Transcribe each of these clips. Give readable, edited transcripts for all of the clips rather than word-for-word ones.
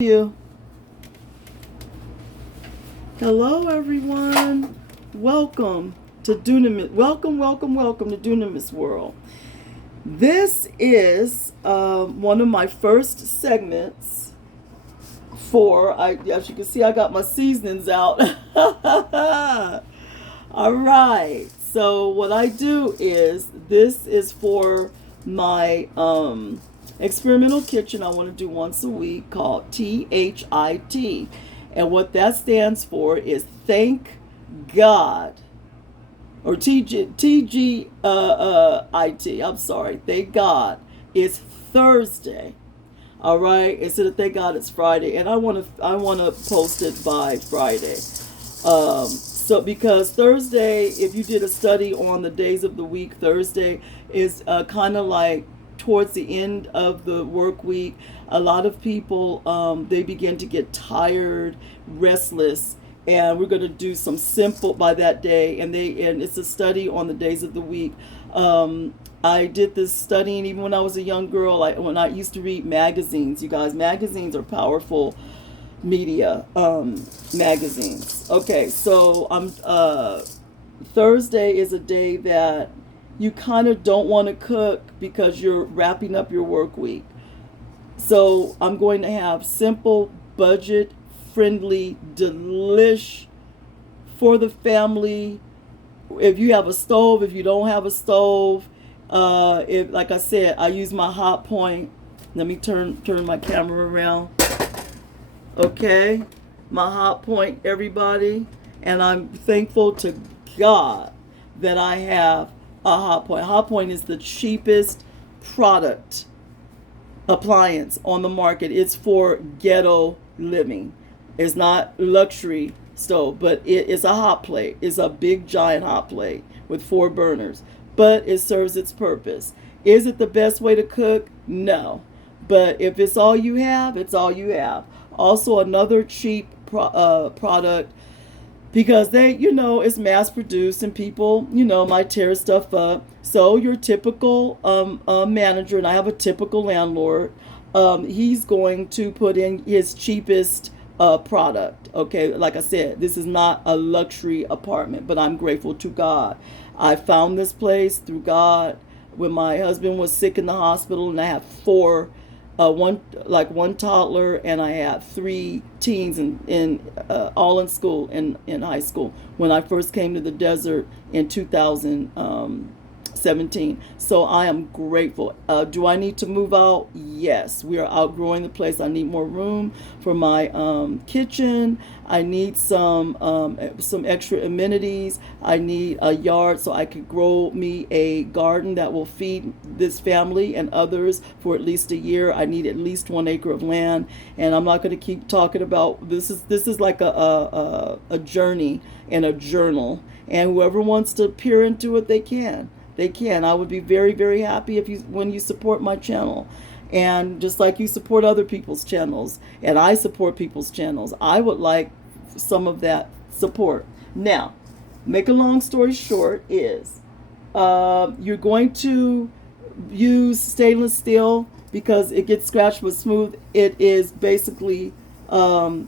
You. Hello, everyone. Welcome to Dunamis. Welcome to Dunamis World. This is one of my first segments as you can see, I got my seasonings out. All right. So what I do is this is for my experimental kitchen I want to do once a week called THIT. And what that stands for is Thank God. Or TGIT. I'm sorry. Thank God. It's Thursday. All right. Instead of Thank God it's Friday. And I want to post it by Friday. So because Thursday, if you did a study on the days of the week, Thursday is kind of like towards the end of the work week. A lot of people, they begin to get tired, restless, and we're going to do some simple by that day. And it's a study on the days of the week. I did this studying even when I was a young girl. When I used to read magazines. You guys, magazines are powerful media, magazines. Okay, so Thursday is a day that you kind of don't want to cook because you're wrapping up your work week. So I'm going to have simple, budget friendly, delish for the family. If you have a stove, if you don't have a stove, if, like I said, I use my hot point. Let me turn my camera around. Okay, my hot point, everybody. And I'm thankful to God that I have a hot point. Hot point is the cheapest product appliance on the market. It's for ghetto living. It's not luxury stove, but it's a hot plate. It's a big giant hot plate with 4 burners, but it serves its purpose. Is it the best way to cook? No. But if it's all you have, it's all you have. Also, another cheap product, because it's mass produced and people, might tear stuff up. So your typical manager, and I have a typical landlord, he's going to put in his cheapest product. Okay, like I said, this is not a luxury apartment, but I'm grateful to God. I found this place through God when my husband was sick in the hospital, and I have 4 one toddler, and I have 3 teens in all in school, in high school, when I first came to the desert in 2017. So I am grateful. Do I need to move out? Yes. We are outgrowing the place. I need more room for my kitchen. I need some extra amenities. I need a yard so I could grow me a garden that will feed this family and others for at least a year. I need at least 1 acre of land, and I'm not going to keep talking about this. Is like a journey and a journal, and whoever wants to peer into it, they can. I would be very, very happy when you support my channel. And just like you support other people's channels, and I support people's channels, I would like some of that support. Now, make a long story short is, you're going to use stainless steel because it gets scratched but smooth. It is basically, it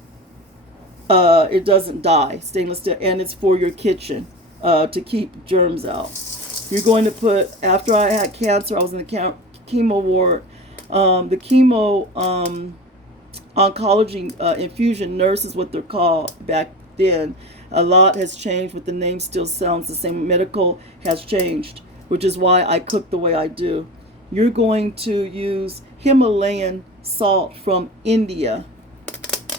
doesn't die, stainless steel, and it's for your kitchen, to keep germs out. You're going to put, after I had cancer, I was in the chemo ward. The chemo oncology infusion nurse is what they're called back then. A lot has changed, but the name still sounds the same. Medical has changed, which is why I cook the way I do. You're going to use Himalayan salt from India.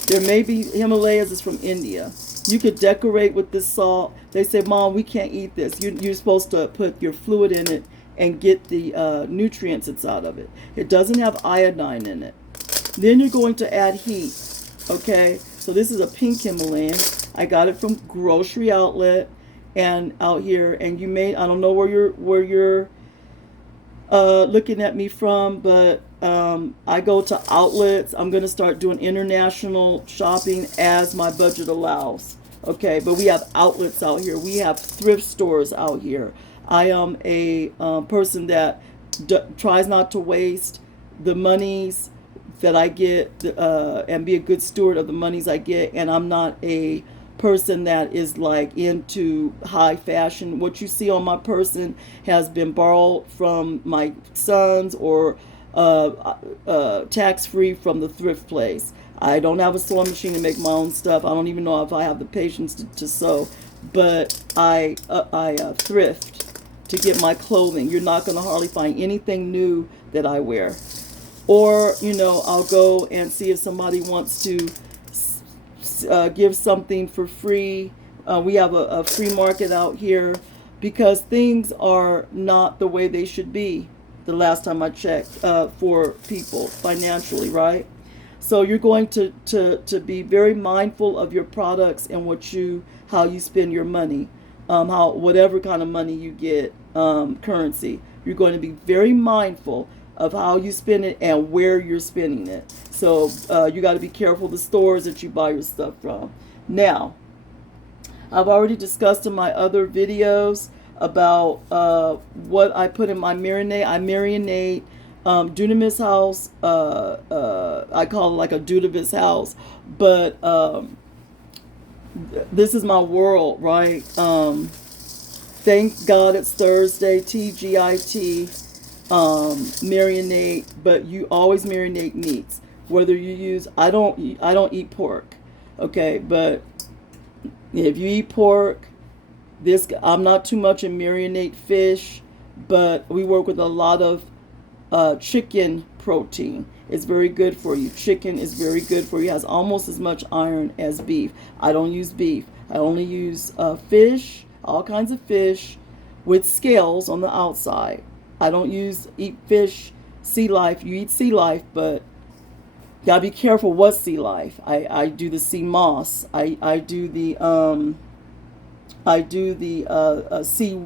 There may be Himalayas is from India. You could decorate with this salt. They say, Mom, we can't eat this. You're supposed to put your fluid in it and get the nutrients that's out of it. It doesn't have iodine in it. Then you're going to add heat. Okay, so this is a pink Himalayan. I got it from grocery outlet and out here. And you may, I don't know where you're looking at me from, but I go to outlets. I'm going to start doing international shopping as my budget allows. Okay, but we have outlets out here. We have thrift stores out here. I am a person that tries not to waste the monies that I get and be a good steward of the monies I get. And I'm not a person that is like into high fashion. What you see on my person has been borrowed from my sons or tax free from the thrift place. I don't have a sewing machine to make my own stuff. I don't even know if I have the patience to sew, but I thrift to get my clothing. You're not going to hardly find anything new that I wear. Or, you know, I'll go and see if somebody wants to give something for free. We have a free market out here because things are not the way they should be the last time I checked for people financially, right? So you're going to be very mindful of your products and how you spend your money, whatever kind of money you get, currency. You're going to be very mindful of how you spend it and where you're spending it. So you got to be careful the stores that you buy your stuff from. Now, I've already discussed in my other videos about what I put in my marinade. I marinate Dunamis house. I call it like a Dunamis house, but this is my world, right? Thank God it's Thursday. TGIT. Marinate, but you always marinate meats. Whether you use, I don't eat pork, okay, but if you eat pork, I'm not too much in marinate fish, but we work with a lot of chicken protein. It's very good for you. Chicken is very good for you. It has almost as much iron as beef. I don't use beef. I only use fish, all kinds of fish with scales on the outside. I don't eat fish, sea life. You eat sea life, but gotta be careful what sea life. I do the sea moss. I do the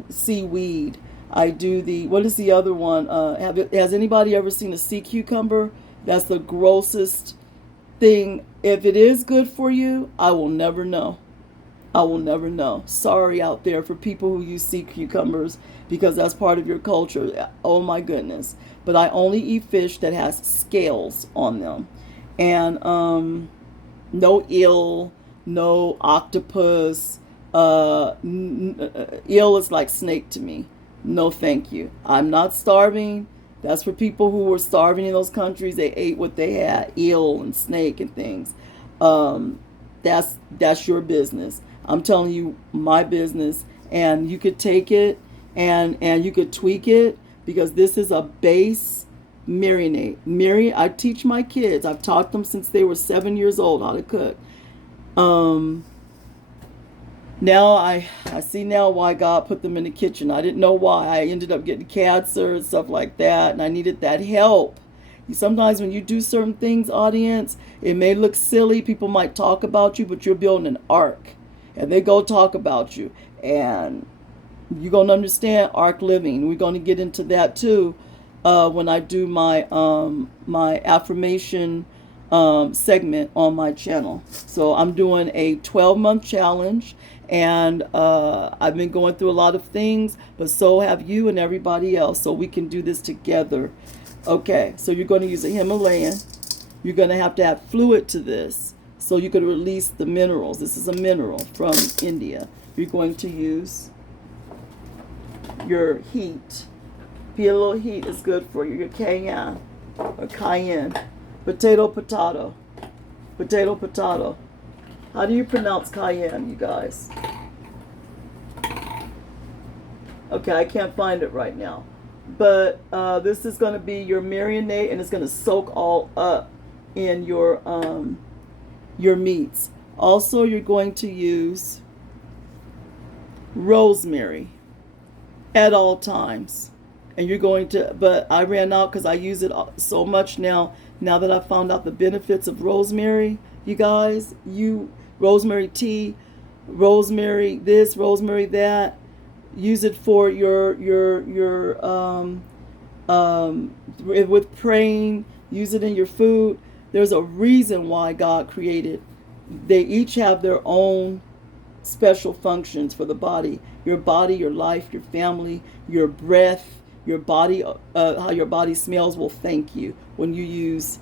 seaweed. I do the, what is the other one? Has anybody ever seen a sea cucumber? That's the grossest thing. If it is good for you, I will never know. I will never know. Sorry out there for people who use sea cucumbers because that's part of your culture. Oh my goodness. But I only eat fish that has scales on them. And no eel, no octopus. Eel is like snake to me. No thank you. I'm not starving. That's for people who were starving in those countries. They ate what they had, eel and snake and things. That's your business. I'm telling you my business, and you could take it and you could tweak it because this is a base marinade. I teach my kids. I've taught them since they were 7 years old how to cook. Now I see now why God put them in the kitchen. I didn't know why. I ended up getting cancer and stuff like that, and I needed that help. Sometimes when you do certain things, audience, it may look silly. People might talk about you, but you're building an ark. And they go talk about you. And you're going to understand ark living. We're going to get into that too when I do my my affirmation segment on my channel. So I'm doing a 12-month challenge. And I've been going through a lot of things, but so have you and everybody else. So we can do this together. Okay, so you're going to use a Himalayan. You're going to have fluid to this so you can release the minerals. This is a mineral from India. You're going to use your heat. Be a little heat is good for you. Your cayenne or cayenne. Potato. How do you pronounce cayenne, you guys? Okay, I can't find it right now. But this is going to be your marinade, and it's going to soak all up in your meats. Also, you're going to use rosemary at all times. And you're going to, but I ran out because I use it so much now. Now that I found out the benefits of rosemary, you guys, rosemary tea, rosemary this, rosemary that. Use it for your with praying. Use it in your food. There's a reason why God created. They each have their own special functions for the body. Your body, your life, your family, your breath, your body, how your body smells will thank you when you use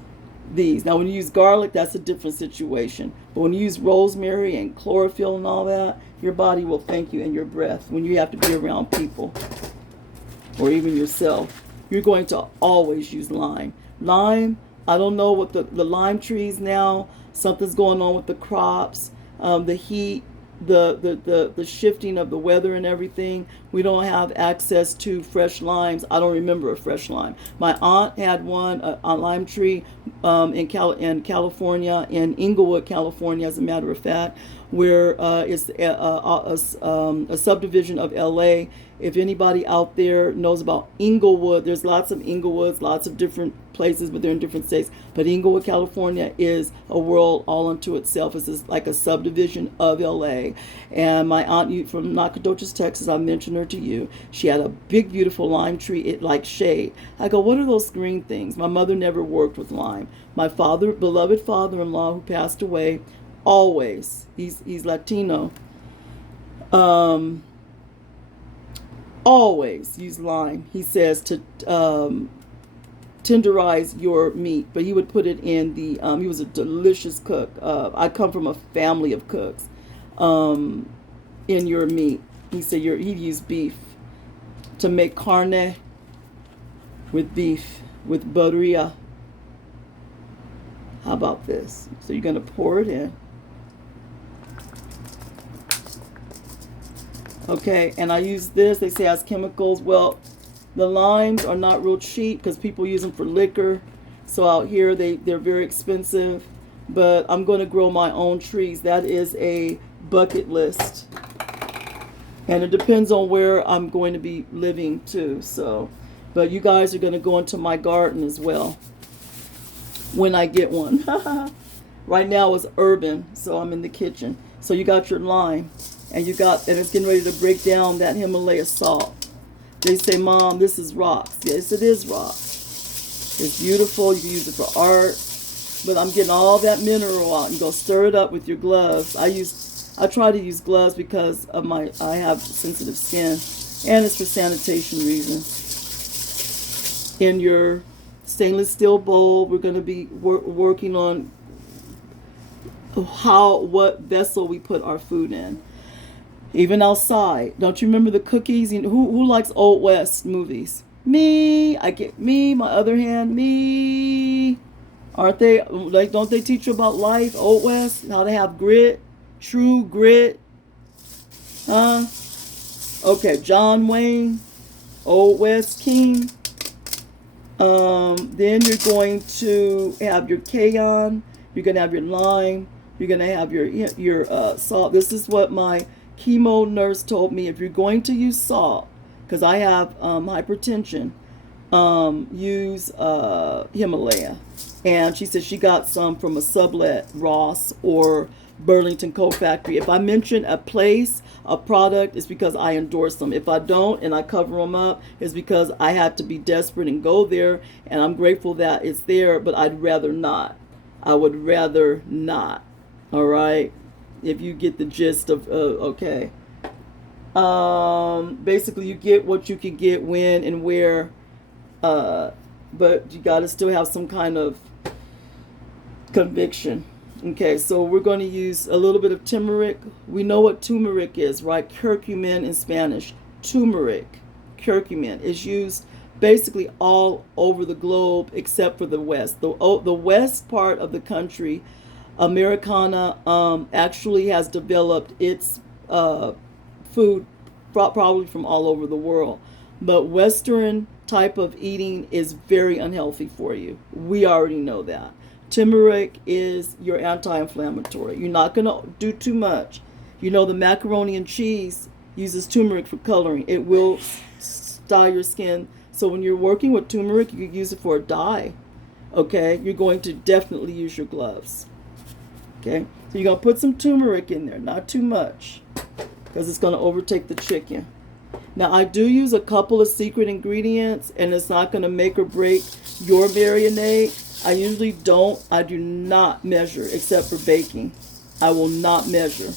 these. Now, when you use garlic, that's a different situation. But when you use rosemary and chlorophyll and all that, your body will thank you in your breath when you have to be around people or even yourself. You're going to always use lime. Lime, I don't know what the lime trees now, something's going on with the crops, the heat, the shifting of the weather and everything. We don't have access to fresh limes. I don't remember a fresh lime. My aunt had one, a lime tree in California, in Inglewood, California, as a matter of fact, where it's a subdivision of LA. If anybody out there knows about Inglewood, there's lots of Inglewoods, lots of different places, but they're in different states. But Inglewood, California is a world all unto itself. It's just like a subdivision of LA. And my aunt from Nacogdoches, Texas, I mentioned her to you. She had a big, beautiful lime tree, it like shade. I go, what are those green things? My mother never worked with lime. My beloved father-in-law who passed away, always, he's Latino, always use lime. He says to tenderize your meat, but he would put it in the he was a delicious cook. I come from a family of cooks. In your meat, he said he'd use beef to make carne with beef with birria. How about this? So you're going to pour it in. Okay, and I use this. They say it has chemicals. Well, the limes are not real cheap because people use them for liquor. So out here they're very expensive. But I'm going to grow my own trees. That is a bucket list. And it depends on where I'm going to be living too. So, but you guys are going to go into my garden as well when I get one. Right now it's urban, so I'm in the kitchen. So you got your lime. And it's getting ready to break down that Himalaya salt. They say, Mom, this is rocks. Yes, it is rock. It's beautiful. You can use it for art. But I'm getting all that mineral out. You go stir it up with your gloves. I try to use gloves because of I have sensitive skin, and it's for sanitation reasons. In your stainless steel bowl, we're going to be working on what vessel we put our food in. Even outside. Don't you remember the cookies? Who likes Old West movies? Me. I get me. My other hand, me. Aren't they? Like, don't they teach you about life? Old West, how to have grit, true grit. Huh? Okay, John Wayne, Old West King. Then you're going to have your cayenne. You're going to have your lime. You're going to have your salt. This is what my chemo nurse told me. If you're going to use salt, because I have hypertension, use Himalaya. And she said she got some from a sublet, Ross or Burlington Coat Factory. If I mention a place, a product, it's because I endorse them. If I don't and I cover them up, it's because I had to be desperate and go there. And I'm grateful that it's there, but I'd rather not. I would rather not. All right? If you get the gist of, okay. Basically, you get what you can get when and where, but you got to still have some kind of conviction. Okay, so we're going to use a little bit of turmeric. We know what turmeric is, right? Curcumin in Spanish. Turmeric, curcumin, is used basically all over the globe except for the West. The West part of the country, Americana, actually has developed its food probably from all over the world. But Western type of eating is very unhealthy for you. We already know that. Turmeric is your anti-inflammatory. You're not going to do too much. You know, the macaroni and cheese uses turmeric for coloring. It will dye your skin. So when you're working with turmeric, you can use it for a dye. Okay? You're going to definitely use your gloves. Okay? So you're going to put some turmeric in there. Not too much, because it's going to overtake the chicken. Now, I do use a couple of secret ingredients, and it's not going to make or break your marinade. I do not measure except for baking. I will not measure.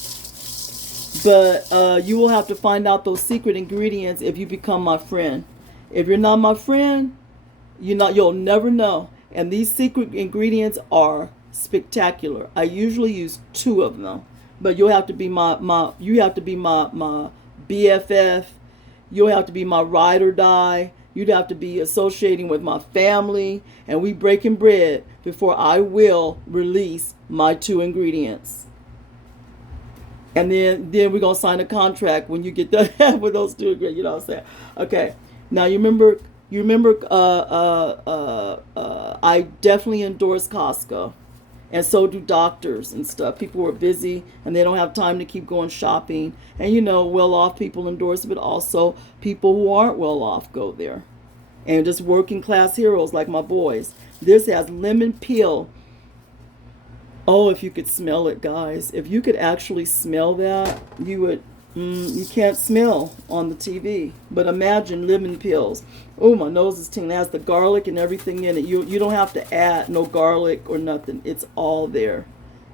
But you will have to find out those secret ingredients if you become my friend. If you're not my friend, you'll never know. And these secret ingredients are spectacular. I usually use 2 of them, but you'll have to be my BFF. You'll have to be my ride or die. You'd have to be associating with my family, and we breaking bread before I will release my 2 ingredients. And then we're gonna sign a contract when you get done with those 2 ingredients. You know what I'm saying? Okay. Now you remember. I definitely endorse Costco, and so do doctors and stuff. People who are busy and they don't have time to keep going shopping. And well-off people endorse it, but also people who aren't well-off go there. And just working class heroes like my boys. This has lemon peel. Oh, if you could smell it, guys. If you could actually smell that, you would. You can't smell on the TV, but imagine lemon peels. Oh, my nose is tingling. It has the garlic and everything in it. You don't have to add no garlic or nothing. It's all there.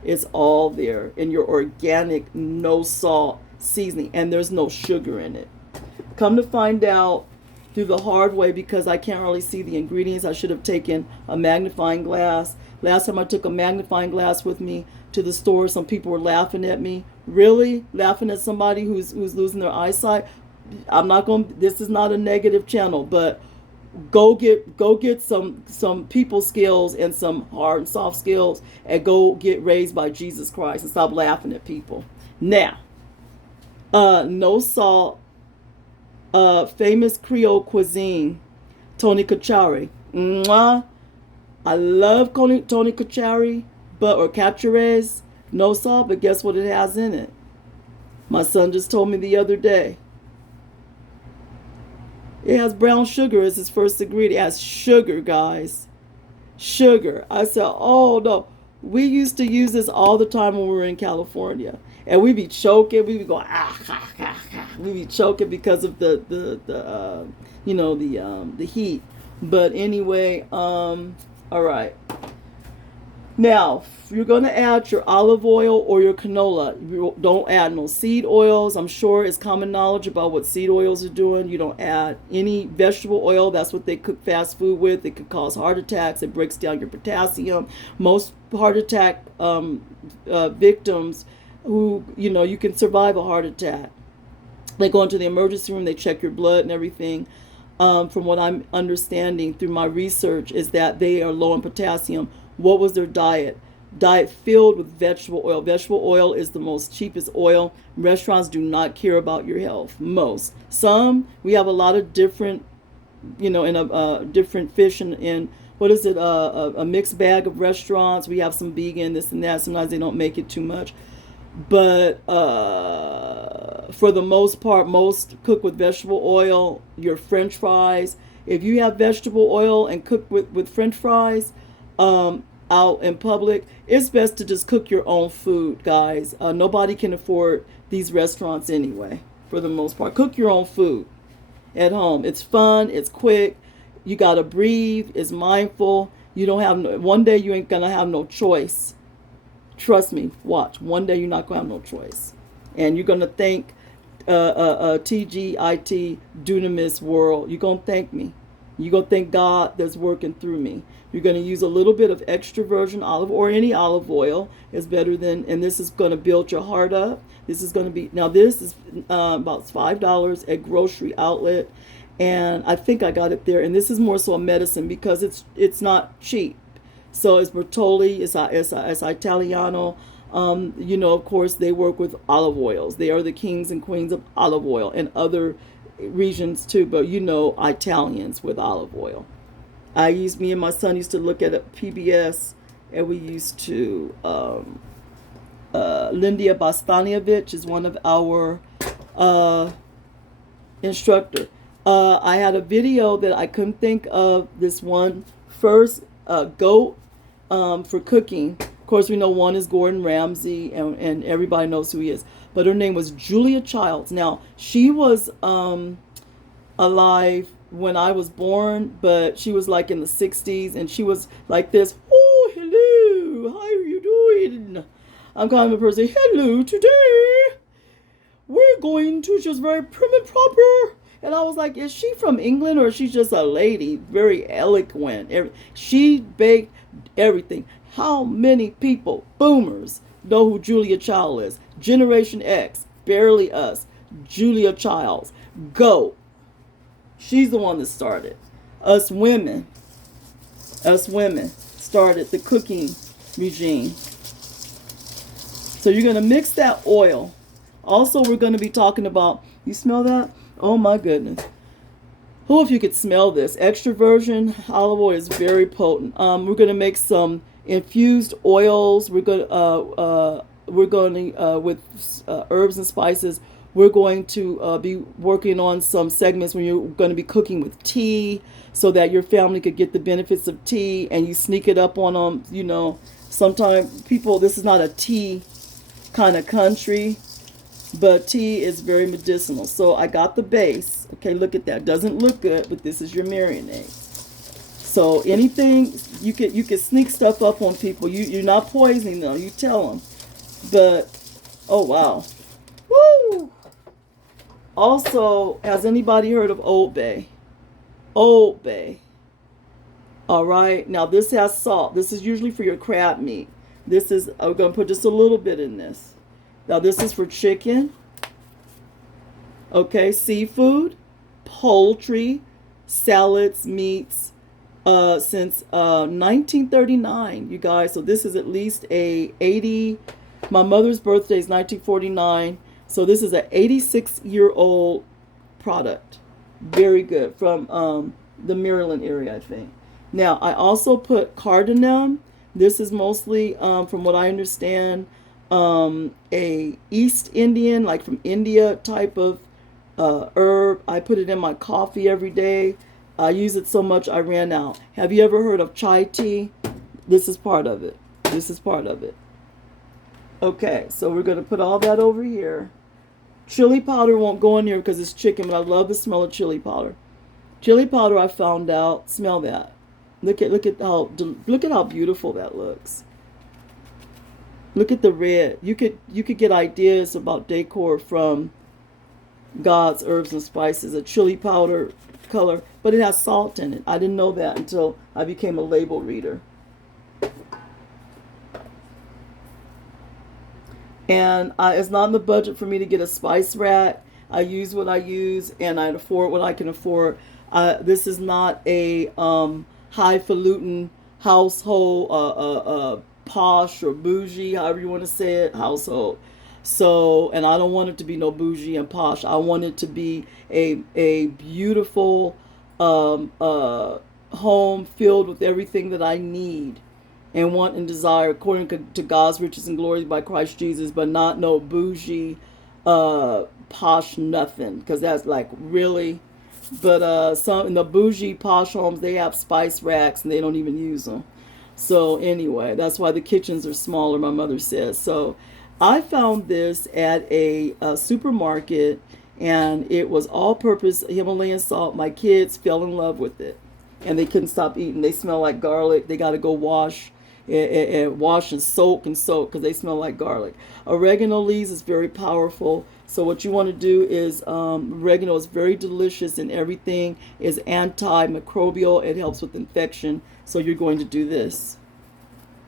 It's all there in your organic, no salt seasoning, and there's no sugar in it. Come to find out through the hard way, because I can't really see the ingredients. I should have taken a magnifying glass. Last time I took a magnifying glass with me to the store, some people were laughing at me. Really? Laughing at somebody who's losing their eyesight? I'm not going. This is not a negative channel, but go get some people skills and some hard and soft skills, and go get raised by Jesus Christ and stop laughing at people. Now, no salt, famous Creole cuisine, Tony Chachere. Mwah. I love Tony Chachere, or Caceres. No salt, but guess what it has in it? My son just told me the other day. It has brown sugar as its first ingredient. It has sugar, guys. Sugar. I said, oh no. We used to use this all the time when we were in California. And we'd be choking. We'd be going, we'd be choking because of the heat. But anyway, all right. Now, you're going to add your olive oil or your canola. You don't add no seed oils. I'm sure it's common knowledge about what seed oils are doing. You don't add any vegetable oil. That's what they cook fast food with. It could cause heart attacks. It breaks down your potassium. Most heart attack victims who, you can survive a heart attack. They go into the emergency room. They check your blood and everything. From what I'm understanding through my research, is that they are low in potassium. What was their diet? Diet filled with vegetable oil. Vegetable oil is the most cheapest oil. Restaurants do not care about your health. Most. Some, we have a lot of different, in a different fish in what is it? A mixed bag of restaurants. We have some vegan, this and that. Sometimes they don't make it too much. But for the most part, most cook with vegetable oil. Your French fries. If you have vegetable oil and cook with French fries, out in public, it's best to just cook your own food, guys. Nobody can afford these restaurants anyway, for the most part. Cook your own food at home. It's fun, it's quick, you gotta breathe, it's mindful. You don't have one day you ain't gonna have no choice. Trust me, watch. One day you're not gonna have no choice. And you're gonna thank TGIT Dunamis World. You're gonna thank me. You're going to thank God that's working through me. You're going to use a little bit of extra virgin olive, or any olive oil is better than, and this is going to build your heart up. This is going to be, now this is about $5 at grocery outlet. And I think I got it there. And this is more so a medicine because it's not cheap. So it's Bertolli, it's Italiano. Of course, they work with olive oils. They are the kings and queens of olive oil, and other regions too, but Italians with olive oil. Me and my son used to look at a PBS, and we used to Lindia Bastanievich is one of our instructor. I had a video that I couldn't think of this one first goat for cooking. Of course, we know one is Gordon Ramsay, and everybody knows who he is. But her name was Julia Childs. Now, she was alive when I was born, but she was like in the 60s, and she was like this. Oh, hello, how are you doing? I'm calling the person, hello, today we're going to just very prim and proper And I was like, is she from England or is she just a lady? Very eloquent. She baked everything. How many people, boomers, know who Julia Child is? Generation X, barely us. Julia Childs. Go. She's the one that started. Us women started the cooking regime. So you're going to mix that oil. Also, we're going to be talking about, you smell that? Oh my goodness. If you could smell this. Extra virgin olive oil is very potent. We're going to make some infused oils. We're going to with herbs and spices. We're going to be working on some segments when you're going to be cooking with tea so that your family could get the benefits of tea and you sneak it up on them. You know, sometimes people, this is not a tea kind of country, but tea is very medicinal. So I got the base. Okay, look at that. Doesn't look good, but this is your marinade. So anything, you could sneak stuff up on people. You're not poisoning them. You tell them. But, oh wow. Woo! Also, has anybody heard of Old Bay? Old Bay. All right. Now this has salt. This is usually for your crab meat. I'm going to put just a little bit in this. Now this is for chicken. Okay, seafood, poultry, salads, meats, since 1939, you guys. So this is at least my mother's birthday is 1949. So this is an 86-year-old product. Very good, from the Maryland area, I think. Now, I also put cardamom. This is mostly, from what I understand, a East Indian, like from India type of herb. I put it in my coffee every day. I use it so much I ran out. Have you ever heard of chai tea? This is part of it. This is part of it. Okay, so we're going to put all that over here. Chili powder won't go in here because it's chicken, but I love the smell of chili powder. Chili powder, I found out. Smell that. Look at how beautiful that looks. Look at the red. You could get ideas about decor from God's Herbs and Spices. A chili powder color, but it has salt in it. I didn't know that until I became a label reader. And it's not in the budget for me to get a spice rack. I use what I use, and I afford what I can afford. This is not a highfalutin household, posh or bougie, however you want to say it, household. So, and I don't want it to be no bougie and posh. I want it to be a beautiful home filled with everything that I need and want and desire according to God's riches and glory by Christ Jesus, but not no bougie, posh nothing, because that's like really. But some in the bougie posh homes, they have spice racks and they don't even use them. So anyway, that's why the kitchens are smaller, my mother says. So I found this at a supermarket, and it was all-purpose Himalayan salt. My kids fell in love with it, and they couldn't stop eating. They smell like garlic. They got to go wash and soak because they smell like garlic. Oregano leaves is very powerful. So what you want to do is, oregano is very delicious, and everything is antimicrobial. It helps with infection. So you're going to do this.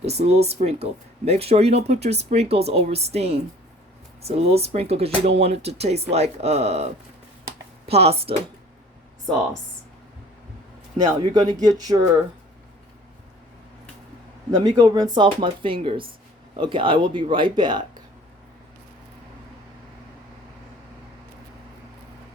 Just a little sprinkle. Make sure you don't put your sprinkles over steam. So a little sprinkle because you don't want it to taste like pasta sauce. Now you're going to get your... Let me go rinse off my fingers. Okay, I will be right back.